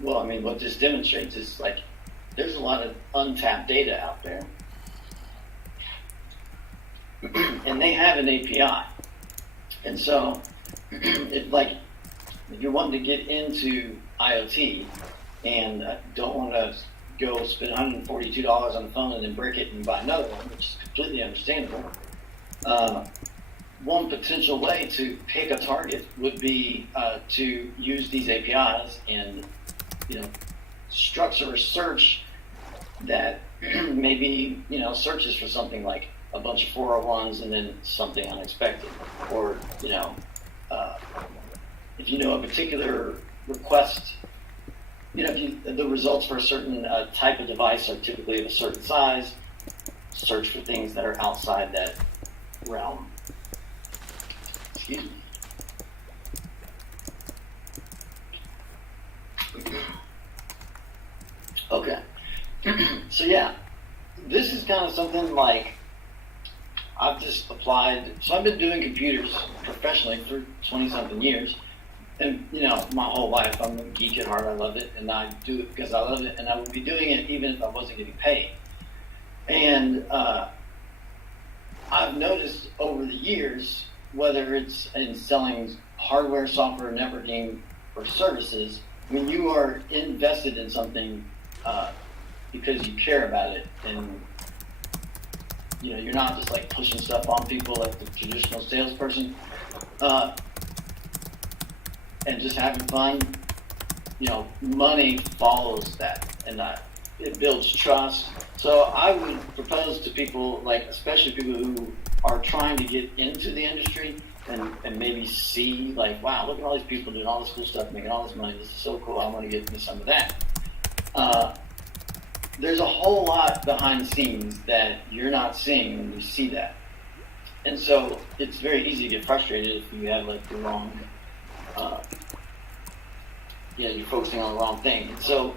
what this demonstrates is like there's a lot of untapped data out there. And they have an API. And so, if you're wanting to get into IoT and don't want to go spend $142 on the phone and then break it and buy another one, which is completely understandable, one potential way to pick a target would be to use these APIs and structure a search that maybe searches for something like a bunch of 401s and then something unexpected, or if a particular request, the results for a certain type of device are typically of a certain size, search for things that are outside that realm. Excuse me. Okay. So yeah, this is kind of something like I've just applied. So I've been doing computers professionally for 20-something years, And you know, my whole life I'm a geek at heart. I love it, and I do it because I love it, and I would be doing it even if I wasn't getting paid. And I've noticed over the years, whether it's in selling hardware, software, networking, or services, when you are invested in something because you care about it, and you know, you're not just like pushing stuff on people like the traditional salesperson, and just having fun, you know, money follows that, and it builds trust. So I would propose to people, like especially people who are trying to get into the industry and maybe see like, wow, look at all these people doing all this cool stuff, making all this money. This is so cool. I want to get into some of that. There's a whole lot behind the scenes that you're not seeing when you see that. And so it's very easy to get frustrated if you have like the wrong, you're focusing on the wrong thing. And so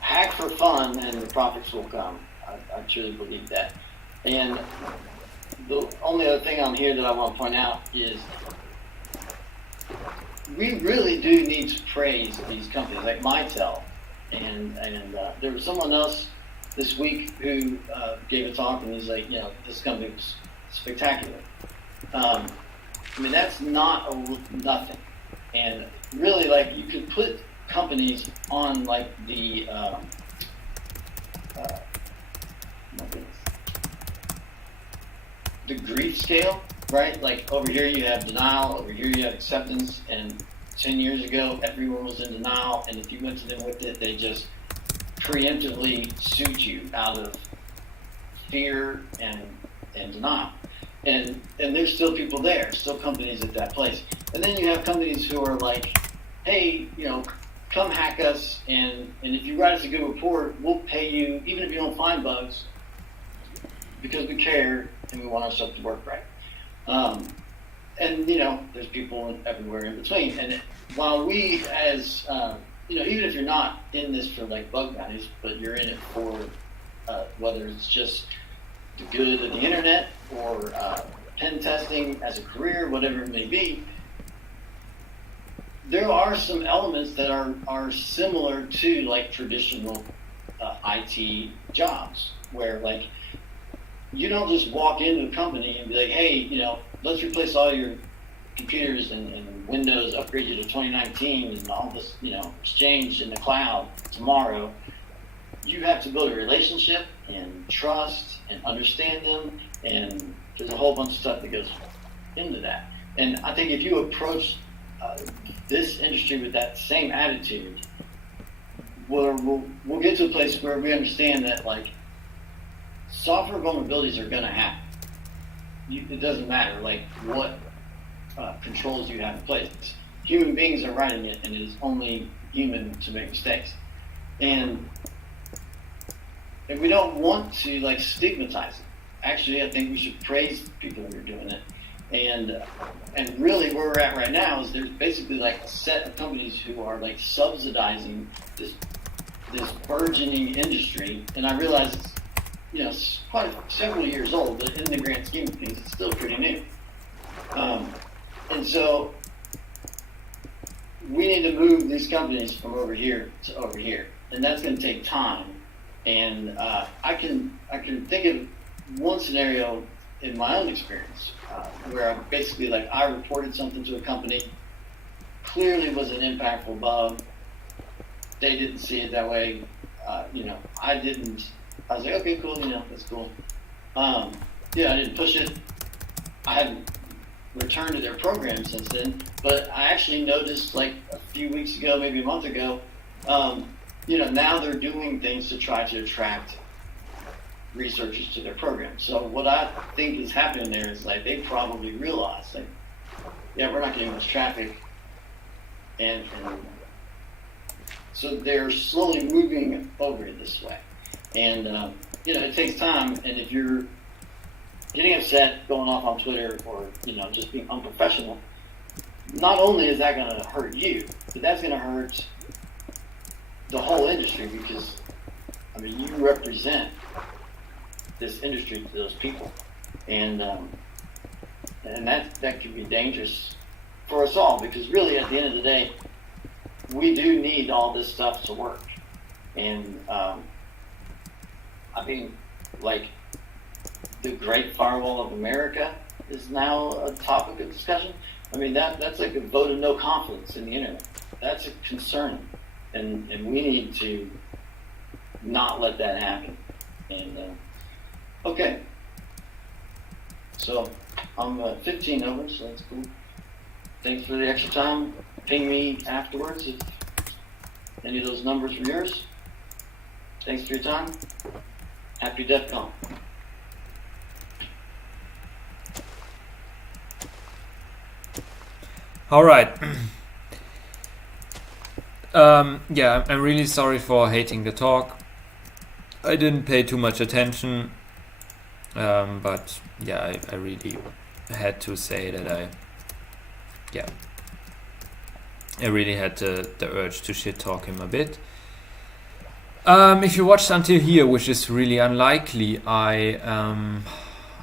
hack for fun and the profits will come. I truly believe that. And the only other thing on here that I want to point out is we really do need to praise these companies like Mitel. And there was someone else this week who gave a talk, and he's like, you know, this company was spectacular. I mean, that's not nothing. And really, like, you could put companies on like the grief scale, right? Like over here you have denial, over here you have acceptance, and 10 years ago everyone was in denial, and if you went to them with it, they just preemptively sued you out of fear and denial. And there's still people there, still companies at that place. And then you have companies who are like, hey, you know, come hack us, and if you write us a good report, we'll pay you, even if you don't find bugs, because we care and we want our stuff to work right. And, you know, there's people everywhere in between. And while we as, you know, even if you're not in this for like bug bounties, but you're in it for whether it's just the good of the internet or pen testing as a career, whatever it may be, there are some elements that are similar to like traditional IT jobs, where like you don't just walk into a company and be like, hey, you know, let's replace all your computers and Windows, upgrade you to 2019 and all this, you know, exchange in the cloud tomorrow. You have to build a relationship and trust and understand them, and there's a whole bunch of stuff that goes into that. And I think if you approach this industry with that same attitude, we'll get to a place where we understand that like software vulnerabilities are going to happen. It doesn't matter like what controls you have in place. Human beings are writing it, and it is only human to make mistakes. And we don't want to like stigmatize it. Actually, I think we should praise the people who are doing it. And really where we're at right now is there's basically like a set of companies who are like subsidizing this burgeoning industry. And I realize it's, you know, it's quite several years old, but in the grand scheme of things, it's still pretty new. And so we need to move these companies from over here to over here, and that's going to take time. And I can think of one scenario in my own experience where basically like I reported something to a company, clearly was an impactful bug. They didn't see it that way. You know, I didn't. I was like, okay, cool, you know, that's cool. Yeah, I didn't push it. I haven't returned to their program since then, but I actually noticed like a few weeks ago, maybe a month ago, you know, now they're doing things to try to attract researchers to their program. So what I think is happening there is like they probably realize like, yeah, we're not getting much traffic, and so they're slowly moving over this way. And you know, it takes time, and if you're getting upset, going off on Twitter, or you know, just being unprofessional, not only is that going to hurt you, but that's going to hurt the whole industry, because I mean, you represent this industry to those people, and and that can be dangerous for us all, because really at the end of the day, we do need all this stuff to work. And I mean, like, the Great Firewall of America is now a topic of discussion. I mean, that's like a vote of no confidence in the internet. That's a concern, and we need to not let that happen. And okay, so I'm 15 over, so that's cool. Thanks for the extra time. Ping me afterwards if any of those numbers were yours. Thanks for your time. Happy DEFCON. All right. Yeah, I'm really sorry for hating the talk. I didn't pay too much attention, but yeah, I really had to say that I really had the urge to shit talk him a bit. If you watched until here, which is really unlikely, I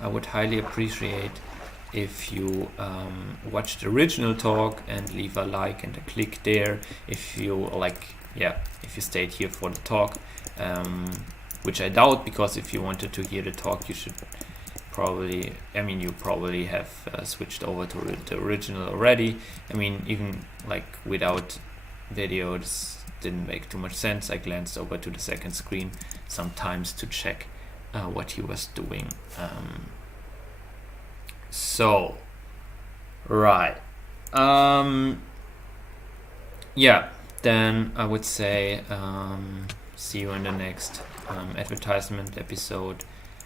would highly appreciate if you watch the original talk and leave a like and a click there. If you if you stayed here for the talk, which I doubt, because if you wanted to hear the talk, you should probably, you probably have switched over to the original already. I mean, even like without video, this didn't make too much sense. I glanced over to the second screen sometimes to check what he was doing. So, right. Yeah, then I would say see you in the next advertisement episode.